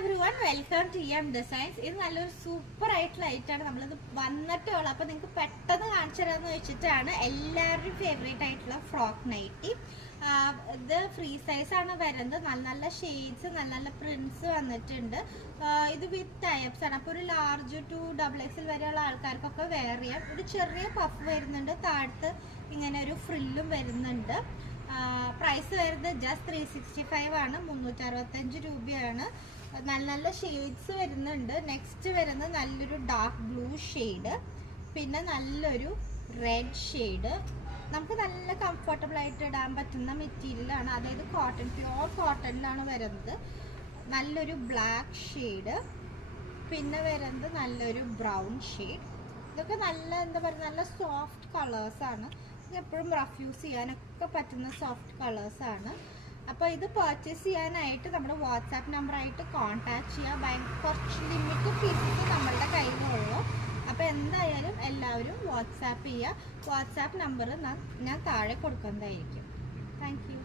Everyone, welcome to M designs. ഇത് നല്ലൊരു super ആയിട്ടുള്ള ഐറ്റാണ്. നമ്മളിത് വന്നിട്ടുള്ളൂ. അപ്പോൾ നിങ്ങൾക്ക് പെട്ടെന്ന് കാണിച്ചു തരാമെന്ന് വെച്ചിട്ടാണ്. എല്ലാവരുടെയും ഫേവറേറ്റ് ആയിട്ടുള്ള ഫ്രോക്ക് നൈറ്റി. ഇത് ഫ്രീ സൈസാണ് വരുന്നത്. നല്ല നല്ല ഷെയ്ഡ്സ്, നല്ല നല്ല പ്രിൻസ് വന്നിട്ടുണ്ട്. ഇത് വിത്ത് ടൈപ്സ് ആണ്. അപ്പോൾ ഒരു ലാർജ് ടു XXL വരെയുള്ള ആൾക്കാർക്കൊക്കെ വെയർ ചെയ്യാം. ഒരു ചെറിയ പഫ് വരുന്നുണ്ട്, താഴത്ത് ഇങ്ങനെ ഒരു ഫ്രില്ലും വരുന്നുണ്ട്. പ്രൈസ് വരുന്നത് ജസ്റ്റ് 365 ആണ്, 365 രൂപയാണ്. നല്ല നല്ല ഷെയ്ഡ്സ് വരുന്നുണ്ട്. നെക്സ്റ്റ് വരുന്നത് നല്ലൊരു ഡാർക്ക് ബ്ലൂ ഷെയ്ഡ്, പിന്നെ നല്ലൊരു റെഡ് ഷെയ്ഡ്. നമുക്ക് നല്ല കംഫർട്ടബിൾ ആയിട്ട് ഇടാൻ പറ്റുന്ന മെറ്റീരിയലാണ്. അതായത് കോട്ടൺ, പ്യുവർ കോട്ടണിലാണ് വരുന്നത്. നല്ലൊരു ബ്ലാക്ക് ഷെയ്ഡ്, പിന്നെ വരുന്നത് നല്ലൊരു ബ്രൗൺ ഷെയ്ഡ്. ഇതൊക്കെ നല്ല എന്താ പറയുക, നല്ല സോഫ്റ്റ് കളേഴ്സാണ്. എപ്പോഴും റഫ് യൂസ് ചെയ്യാനൊക്കെ പറ്റുന്ന സോഫ്റ്റ് കളേഴ്സാണ്. അപ്പോൾ ഇത് പർച്ചേസ് ചെയ്യാനായിട്ട് നമ്മുടെ വാട്സാപ്പ് നമ്പറായിട്ട് കോൺടാക്ട് ചെയ്യുക. കുറച്ച് ലിമിറ്റ് പീസസ് നമ്മളുടെ കയ്യിലുള്ളൂ. അപ്പോൾ എന്തായാലും എല്ലാവരും വാട്സാപ്പ് ചെയ്യുക. വാട്സാപ്പ് നമ്പർ ഞാൻ താഴെ കൊടുക്കുന്നതായിരിക്കും. Thank you.